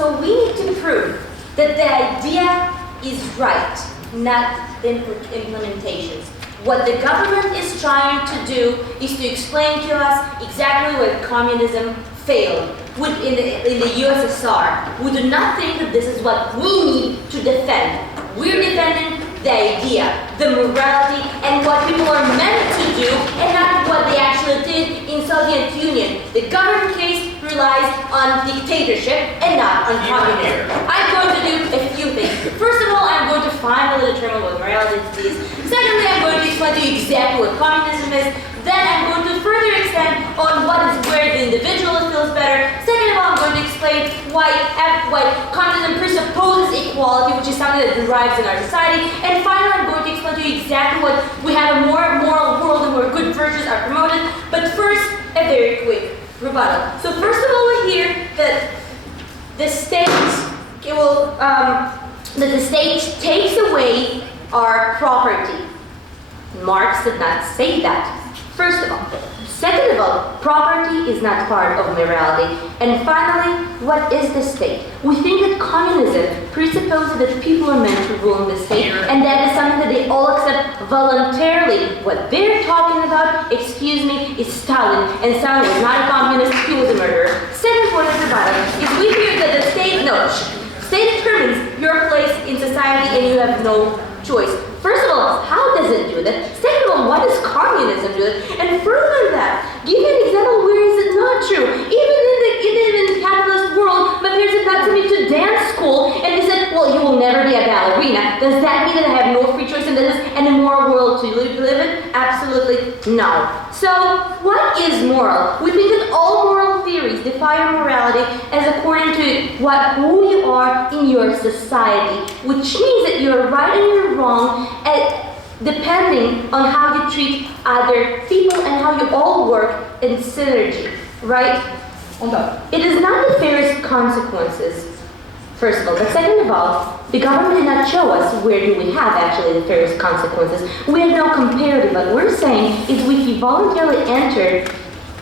So we need to prove that the idea is right, not the implementations. What the government is trying to do is to explain to us exactly where communism failed. In the USSR, we do not think that this is what we need to defend. We're defending the idea, the morality, and what people are meant to do, and not what they actually did in Soviet Union. The government case relies on dictatorship and not on communism. I'm going to do a few things. First of all, I'm going to finally determine what morality is. Secondly, I'm going to explain to you exactly what communism is. Then I'm going to further extend on where the individual feels better. Second of all, I'm going to explain why communism presupposes equality, which is something that derives in our society. And finally, I'm going to explain to you exactly what we have a more moral world and where good virtues are promoted. But first, a very quick rebuttal. So first of all, we hear that the state takes away our property. Marx did not say that. First of all. Second of all, property is not part of morality. And finally, what is the state? We think that communism presupposes that people are meant to rule in the state, and that is something that they all accept voluntarily. What they're talking about, excuse me, is Stalin. And Stalin was not a communist, he was a murderer. Second point of the bottom is we hear that the state determines your place in society and you have no choice. First of all, how does it do that? Second of all, what does communism do that? And further than that, give me an example where is it not true? Even in the capitalist world, my parents had got me to dance school and they said, well, you will never be a ballerina. Does that mean that I have no free choice and this is an immoral world to live in? Absolutely no. So, what is moral? We think that all moral theories define morality as according to who you are in your society, which means that you're right and you're wrong, depending on how you treat other people and how you all work in synergy, right? It is not the fairest consequences, first of all. But second of all, the government did not show us where do we have actually the fairest consequences. We have no comparative. What we're saying is if you voluntarily enter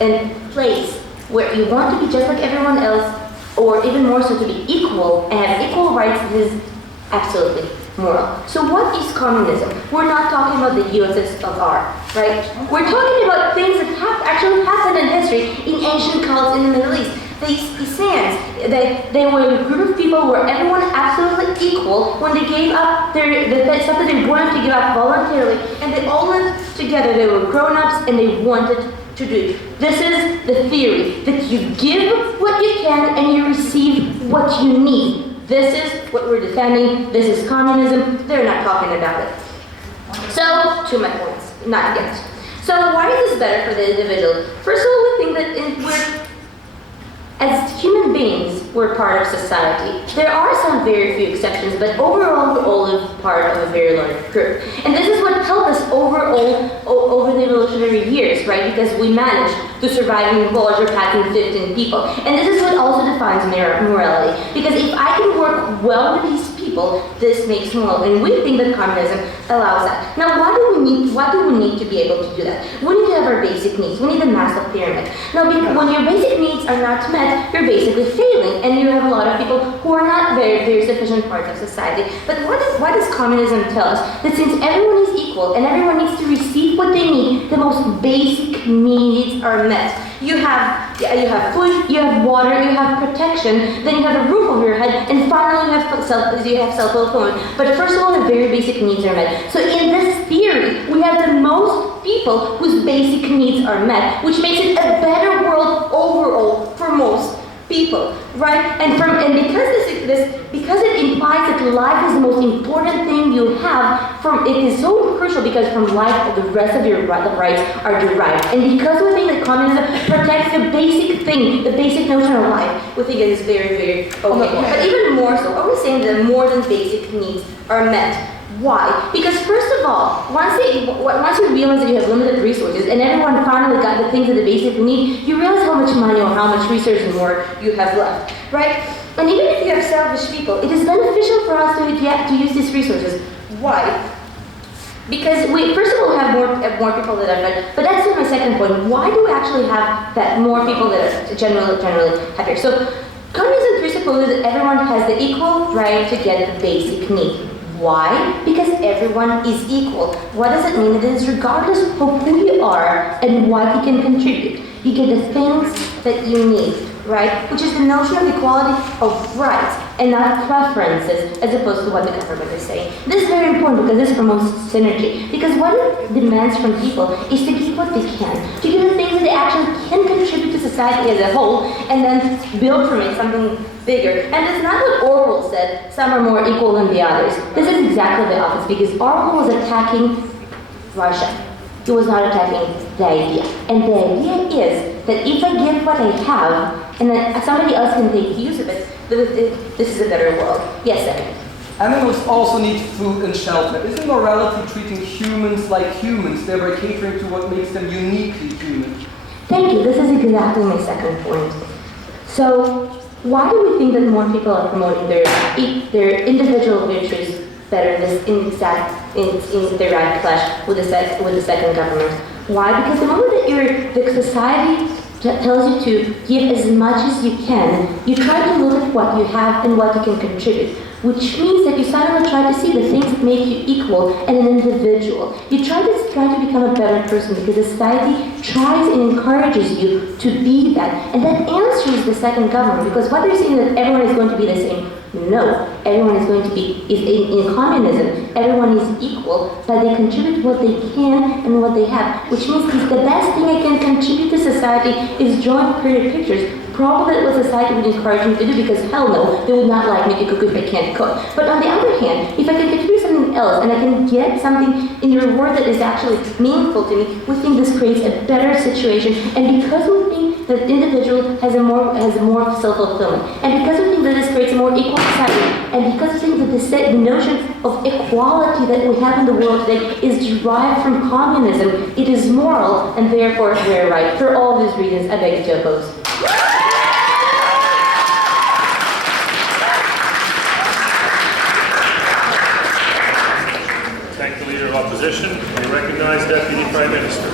a place where you want to be just like everyone else, or even more so to be equal and have equal rights, this is absolutely moral. So what is communism? We're not talking about the USSR, right? We're talking about things that actually happened in history in ancient cults in the Middle East. The Essenians, they were a group of people where everyone absolutely equal when they gave up something they wanted to give up voluntarily, and they all lived together. They were grown-ups and they wanted to do it. This is the theory, that you give what you can and you receive what you need. This is what we're defending. This is communism. They're not talking about it. So, to my points, not yet. So why is this better for the individual? First of all, we think that as human beings, we're part of society. There are some very few exceptions, but overall, we're all part of a very large group. And this is what helped us overall over the evolutionary years, right? Because we managed to survive in larger pack than 15 people. And this is what also defines morality. Because if I can work well with these people, this makes moral. And we think that communism allows that. Now, what do we need to be able to do that? We need to have our basic needs. We need the Maslow pyramid. Now, when your basic needs are not met, you're basically failing, and you have a lot of people who are not very, very sufficient parts of society. But what does communism tell us? That since everyone is equal and everyone needs to receive what they need, the most basic needs are met. You have food, you have water, you have protection, then you have a roof over your head, and finally you have cell phone. But first of all, the very basic needs are met. So in this theory, we have the most people whose basic needs are met, which makes it a better world overall for most people, right? And because it implies that life is the most important thing you have. It is so crucial because from life the rest of your rights are derived. And because we think that communism protects the basic thing, the basic notion of life, we think it is very, very okay. But even more so, are we saying that more than basic needs are met? Why? Because first of all, once you realize that you have limited resources and everyone finally got the things that they basically need, you realize how much money or how much resources more you have left, right? And even if you have selfish people, it is beneficial for us to use these resources. Why? Because we, first of all, have more people that are fed, but that's my second point. Why do we actually have that more people that are generally happier? So communism presupposes supposes everyone has the equal right to get the basic need. Why? Because everyone is equal. What does it mean? It is regardless of who you are and what you can contribute. You get the things that you need, right? Which is the notion of equality of rights and not preferences, as opposed to what the government is saying. This is very important because this promotes synergy. Because what it demands from people is to give what they can, to give the things that they actually can contribute to society as a whole, and then build from it something bigger. And it's not what Orwell said, some are more equal than the others. This is exactly the opposite, because Orwell was attacking Russia. He was not attacking the idea. And the idea is that if I give what I have, and then somebody else can take use of it, this is a better world. Yes, sir. Animals also need food and shelter. Isn't morality treating humans like humans, thereby catering to what makes them uniquely human? Thank you. This is exactly my second point. So, why do we think that more people are promoting their individual virtues better in direct clash with the second government? Why? Because the moment that the society tells you to give as much as you can, you try to look at what you have and what you can contribute, which means that you suddenly try to see the things that make you equal and an individual. You try to become a better person because society tries and encourages you to be that. And that answers the second government, because what they're saying is that everyone is going to be the same. No, everyone is going to be, in communism, everyone is equal, but they contribute what they can and what they have, which means if the best thing I can contribute to society is drawing pretty pictures, probably that's what society would encourage me to do, because hell no, they would not like me to cook if I can't cook. But on the other hand, if I can contribute something else and I can get something in reward that is actually meaningful to me, we think this creates a better situation. And because we think that the individual has a more self-fulfillment, and because we think that this creates a more equal society, and because we think that the notion of equality that we have in the world today is derived from communism, it is moral, and therefore we're right. For all these reasons, I beg to oppose. Thank the Leader of Opposition. We recognize Deputy Prime Minister.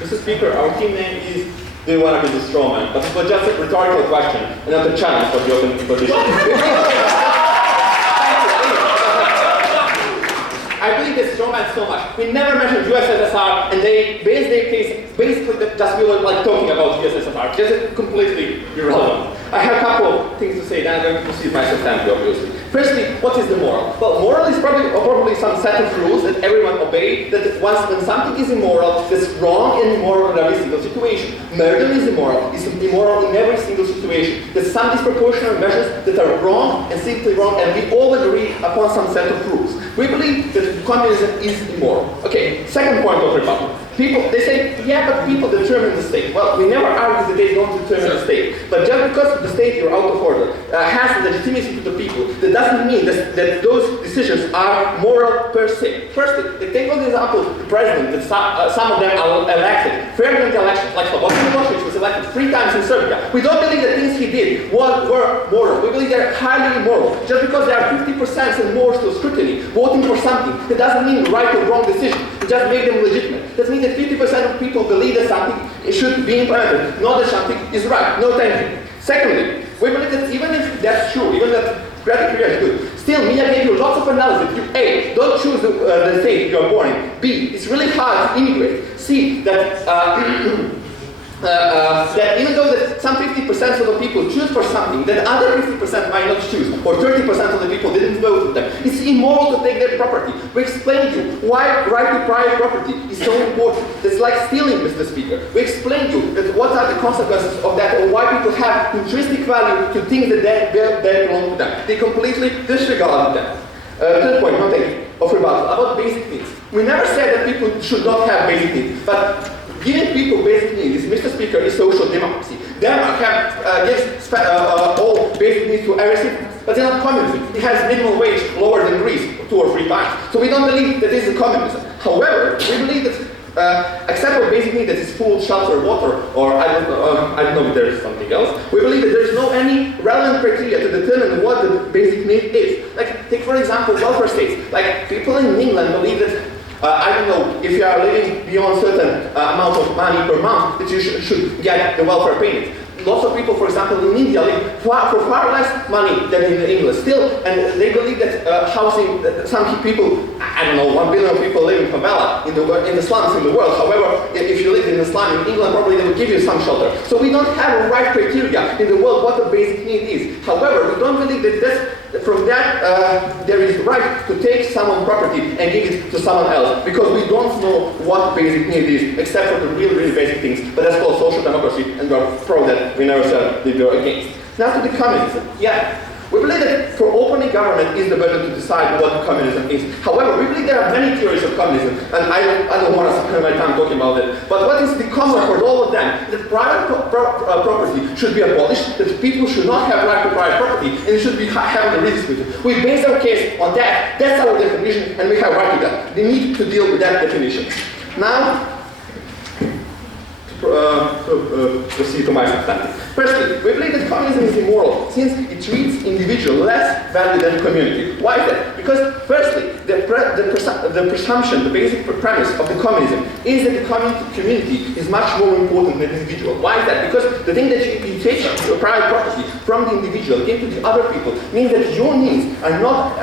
Mr. Speaker, our team name is "Do you want to be the Strawman?" But it was just a rhetorical question and not a challenge for the open position. I believe the Strawman so much. We never mentioned USSR, and they based their case basically just we were like talking about USSR, just completely irrelevant. I have a couple of things to say, then I'm going to proceed my substantive, obviously. Firstly, what is the moral? Well, moral is probably some set of rules that everyone obeys, that when something is immoral, that's wrong and immoral in every single situation. Murder is immoral in every single situation. There's some disproportionate measures that are wrong and simply wrong, and we all agree upon some set of rules. We believe that communism is immoral. Okay, second point of republic. People, they say, yeah, but people determine the state. Well, we never argue that they don't determine the state. But just because the state, you're out of order, has legitimacy to the people, that doesn't mean that those decisions are moral per se. Firstly, take for example the president, that some of them are elected, fraudulent elections, like Milošević was elected 3 times in Serbia. We don't believe that things he did were moral. We believe they're highly immoral. Just because there are 50% and more to scrutiny, voting for something, that doesn't mean right or wrong decision. It just make them legitimate. That means that 50% of people believe that something should be implemented, not that something is right. No, thank you. Secondly, we believe that even if that's true, even that criteria is good, still Milja gave you lots of analysis. You, A, don't choose the state you are born in. B, it's really hard to immigrate. C, that that even though that some 50% of the people choose for something, that other 50% might not choose, or 30% of the people didn't vote for them. It's immoral to take their property. We explained to you why right to private property is so important. It's like stealing, Mr. Speaker. We explained to you that what are the consequences of that, or why people have intrinsic value to things that they belong to them. They completely disregarded them. Third point, not any, of rebuttal, about basic needs. We never said that people should not have basic needs, but giving people basic needs, Mr. Speaker, is social democracy. Denmark gives all basic needs to every citizen, but they're not communism. It has minimum wage lower than Greece 2 or 3 times. So we don't believe that this is communism. However, we believe that acceptable basic need that is food, shelter, water, or I don't know if there is something else. We believe that there is no any relevant criteria to determine what the basic need is. Like, take for example, welfare states. Like, people in England believe that, I don't know, if you are living beyond certain amount of money per month, that you should get the welfare payment. Lots of people, for example, in India live for far less money than in England still, and they believe that housing, that some people, I don't know, 1 billion people live in favela, in the slums in the world. However, if you live in a slum in England, probably they will give you some shelter. So we don't have a right criteria in the world what the basic need is. However, we don't believe that from that there is right to take someone's property and give it to someone else, because we don't know what basic need is, except for the really, really basic things. But that's called social democracy, and we're pro that. We never said that we are against. Now to the communism. Yeah, we believe that for opening government is the burden to decide what communism is. However, we believe there are many theories of communism, and I don't want to spend my time talking about it. But what is the common for all of them? That private property should be abolished, that people should not have right to private property, and it should be heavily redistributed. We base our case on that. That's our definition, and we have right to that. We need to deal with that definition. Now, proceed to my substantive. Firstly, we believe that communism is immoral since it treats individual less value than community. Why is that? Because firstly, the presumption, the basic premise of the communism is that the community is much more important than the individual. Why is that? Because the thing that you take your private property from the individual, give to the other people, means that your needs are not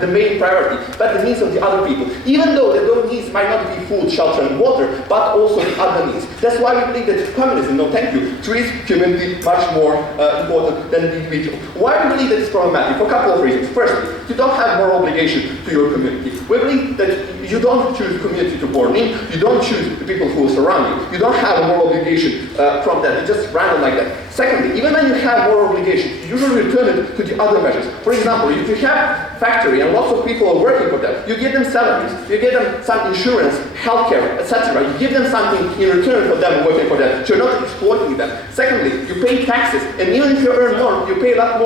the main priority, but the needs of the other people. Even though those needs might not be food, shelter, and water, but also the other needs. That's why we believe that communism, no thank you, treats community much more important than the individual. Why do we believe that it's problematic? For a couple of reasons. Firstly, you don't have moral obligation to your community. We believe that you don't choose community to born in, you don't choose the people who surround you. You don't have a moral obligation from that. It's just random like that. Secondly, even when you have moral obligation, you usually return it to the other measures. For example, if you have factory and lots of people are working for that, you give them salaries, you give them some insurance, healthcare, etc. You give them something in return for them working for that. So you're not exploiting them. Secondly, you pay taxes, and even if you earn more, you pay a lot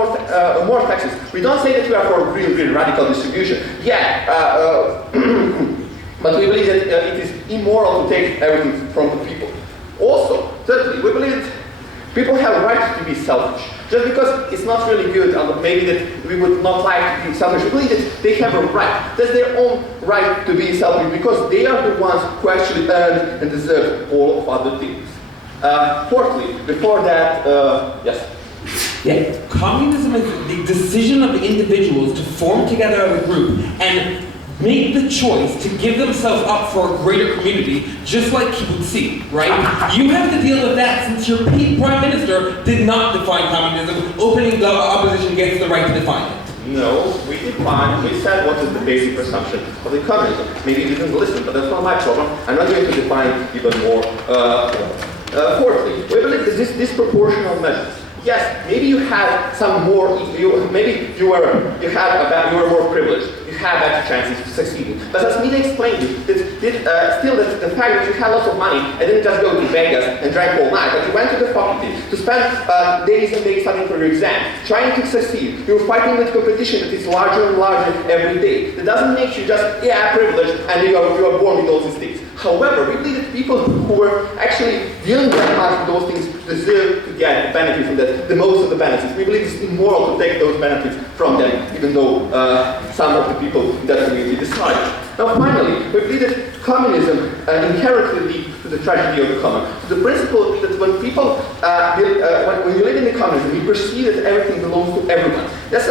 more taxes. We don't say that we are for really, really radical distribution. Yeah, but we believe that it is immoral to take everything from the people. Also, thirdly, we believe that people have a right to be selfish. Just because it's not really good, and maybe that we would not like to be selfish, we believe that they have a right. That's their own right to be selfish, because they are the ones who actually earn and deserve all of other things. Fourthly, before that, yes? Yeah, communism is the decision of individuals to form together as a group and make the choice to give themselves up for a greater community, just like kibbutzim, right? You have to deal with that since your prime minister did not define communism. Opening the opposition gets the right to define it. No, we said what is the basic presumption of the communism. Maybe you didn't listen, but that's not my problem. I'm not going to define even more. Fourthly, we believe that this disproportional measures. Yes, maybe you had some more, maybe you were more privileged. You had better chances to succeed. But as Nika explained to you, still the fact that you had lots of money and didn't just go to Vegas and drank all night, but you went to the faculty to spend days and days studying for your exam, trying to succeed. You're fighting with competition that is larger and larger every day. That doesn't make you just, privileged and you are born with those instincts. However, we believe that people who were actually dealing that much with those things deserve to get benefit from that, the most of the benefits. We believe it's immoral to take those benefits from them, even though some of the people in that community decide. Now finally, we believe that communism inherently leads to the tragedy of the common. To the principle that when people, when you live in the communism, you perceive that everything belongs to everyone. That's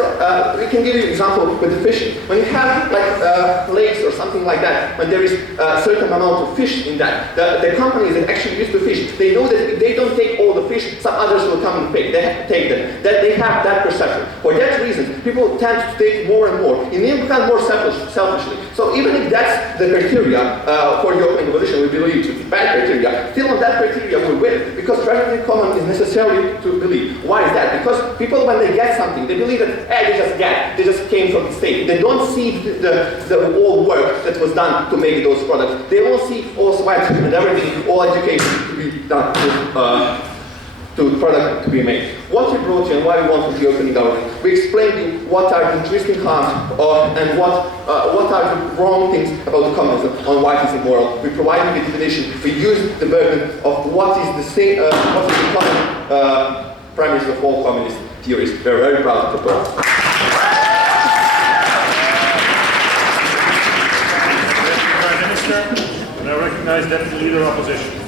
we can give you an example with the fishing. When you have like lakes or something like that, when there is a certain amount of fish in that, the companies that actually use the fish, they know that if they don't take all the fish, some others will come and take them. That they have that perception. For that reason, people tend to take more and more. And they become more selfishly. So even if that's the criteria for your open position, we believe it's bad criteria, still on that criteria we win, because tragedy common is necessary to believe. Why is that? Because people, when they get something, they believe that they just came from the state. They don't see the all work that was done to make those products. They don't see all sweat and everything, all education to be done to product to be made. What we brought you and why we wanted the open government, we explained to you what are the interesting harms and what are the wrong things about communism and why it is immoral. We provided the definition. We used the burden of what is the same, what is the common premise of all communist theories. We're very proud to propose. Prime Minister, and I recognize Deputy Leader Opposition.